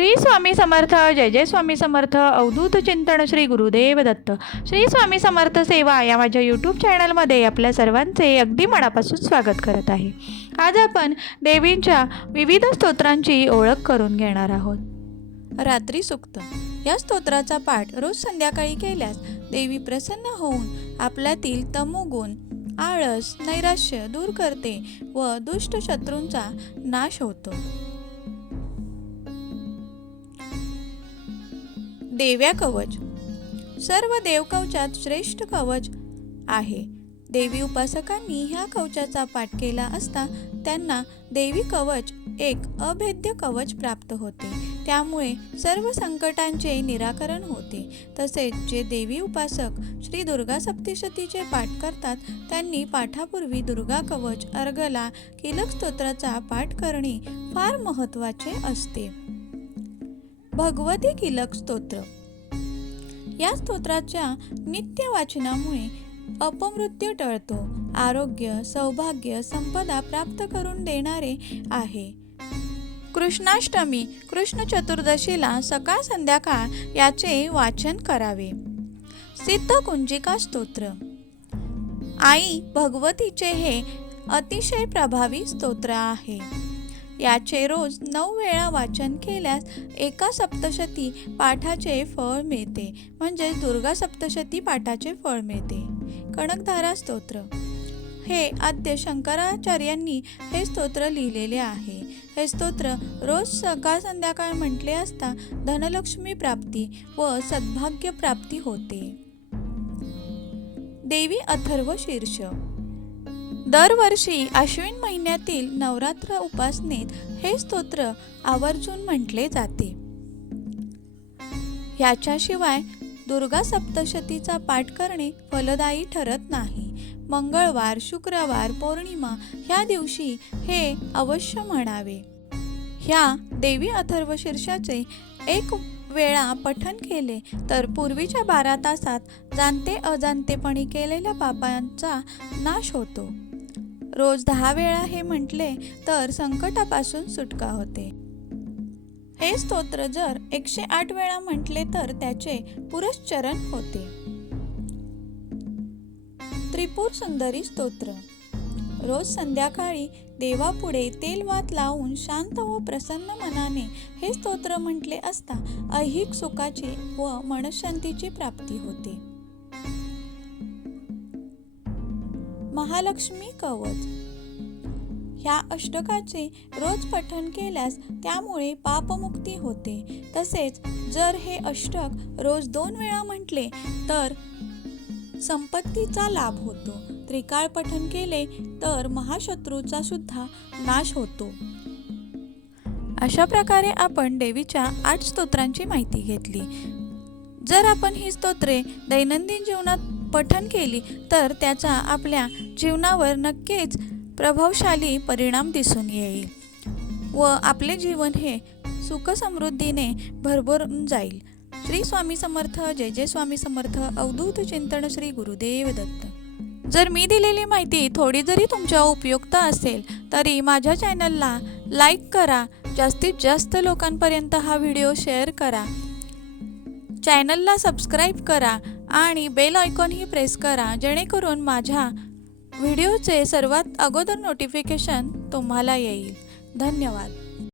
श्री स्वामी समर्थ. जय जय स्वामी समर्थ. अवधूत चिंतन श्री गुरुदेव दत्त. श्री स्वामी समर्थ सेवा या माझ्या यूट्यूब चॅनलमध्ये आपल्या सर्वांचे अगदी मनापासून स्वागत करत आहे. आज आपण देवींच्या विविध स्तोत्रांची ओळख करून घेणार आहोत. रात्री सुक्त या स्तोत्राचा पाठ रोज संध्याकाळी केल्यास देवी प्रसन्न होऊन आपल्यातील तमोगुण, आळस, नैराश्य दूर करते व दुष्ट शत्रूंचा नाश होतो. देव्या कवच सर्व देवकवचात श्रेष्ठ कवच आहे. देवी उपासकांनी ह्या कवचाचा पाठ केला असता त्यांना देवी कवच एक अभेद्य कवच प्राप्त होते. त्यामुळे सर्व संकटांचे निराकरण होते. तसेच जे देवी उपासक श्री दुर्गा सप्तशतीचे पाठ करतात त्यांनी पाठापूर्वी दुर्गा कवच, अर्गला, कीलक स्तोत्राचा पाठ करणे फार महत्त्वाचे असते. भगवती कीलक स्तोत्र या स्तोत्राच्या नित्य वाचनामुळे अपमृत्यू टळतो. आरोग्य, सौभाग्य, संपदा प्राप्त करून देणारे आहे. कृष्णाष्टमी, कृष्ण चतुर्दशीला सकाळ संध्याकाळ याचे वाचन करावे. सिद्ध कुंजिका स्तोत्र आई भगवतीचे हे अतिशय प्रभावी स्तोत्र आहे. याचे रोज 9 वेळा वाचन केल्यास एका सप्तशती पाठाचे फळ मिळते. म्हणजे दुर्गा सप्तशती पाठाचे फळ मिळते. कणकधारा स्तोत्र हे आद्य शंकराचार्यांनी हे स्तोत्र लिहिलेले आहे. हे स्तोत्र रोज सकाळ संध्याकाळ म्हटले असता धनलक्ष्मी प्राप्ती व सद्भाग्य प्राप्ती होते. देवी अथर्व शीर्ष दरवर्षी अश्विन महिन्यातील नवरात्र उपासनेत हे स्तोत्र आवर्जून म्हटले जाते. ह्याच्याशिवाय दुर्गा सप्तशतीचा पाठ करणे फलदायी ठरत नाही. मंगळवार, शुक्रवार, पौर्णिमा ह्या दिवशी हे अवश्य म्हणावे. ह्या देवी अथर्व शीर्षाचे एक वेळा पठन केले तर पूर्वीच्या 12 तासात जाणते अजाणतेपणी केलेल्या पापांचा नाश होतो. रोज 10 वेळा हे म्हटले तर संकटापासून सुटका होते. हे स्तोत्र जर 108 वेळा म्हटले तर त्याचे पुरश्चरण होते. त्रिपुर सुंदरी स्तोत्र रोज संध्याकाळी देवापुढे तेलवात लावून शांत व प्रसन्न मनाने हे स्तोत्र म्हटले असता ऐहिक सुखाची व मनशांतीची प्राप्ती होते. महालक्ष्मी कवच ह्या अष्टकाचे रोज पठन केल्यास त्यामुळे पापमुक्ती होते. तसेच जर हे अष्टक रोज 2 वेळा म्हटले तर संपत्तीचा लाभ होतो. त्रिकाळ पठन केले तर महाशत्रूचा सुद्धा नाश होतो. अशा प्रकारे आपण देवीच्या 8 स्तोत्रांची माहिती घेतली. जर आपण ही स्तोत्रे दैनंदिन जीवनात पठन केली तर त्याचा आपल्या जीवनावर नक्कीच प्रभावशाली परिणाम दिसून येईल व आपले जीवन हे सुख समृद्धीने भरभरून जाईल. श्री स्वामी समर्थ. जय जय स्वामी समर्थ. अवधूत चिंतन श्री गुरुदेव दत्त. जर मी दिलेली माहिती थोडी जरी तुमच्या उपयुक्त असेल तरी माझ्या चॅनलला लाईक करा. जास्तीत जास्त लोकांपर्यंत हा व्हिडिओ शेअर करा. चॅनलला सबस्क्राईब करा आणि बेल आयकॉनही प्रेस करा जेणेकरून माझ्या व्हिडिओचे सर्वात अगोदर नोटिफिकेशन तुम्हाला येईल. धन्यवाद.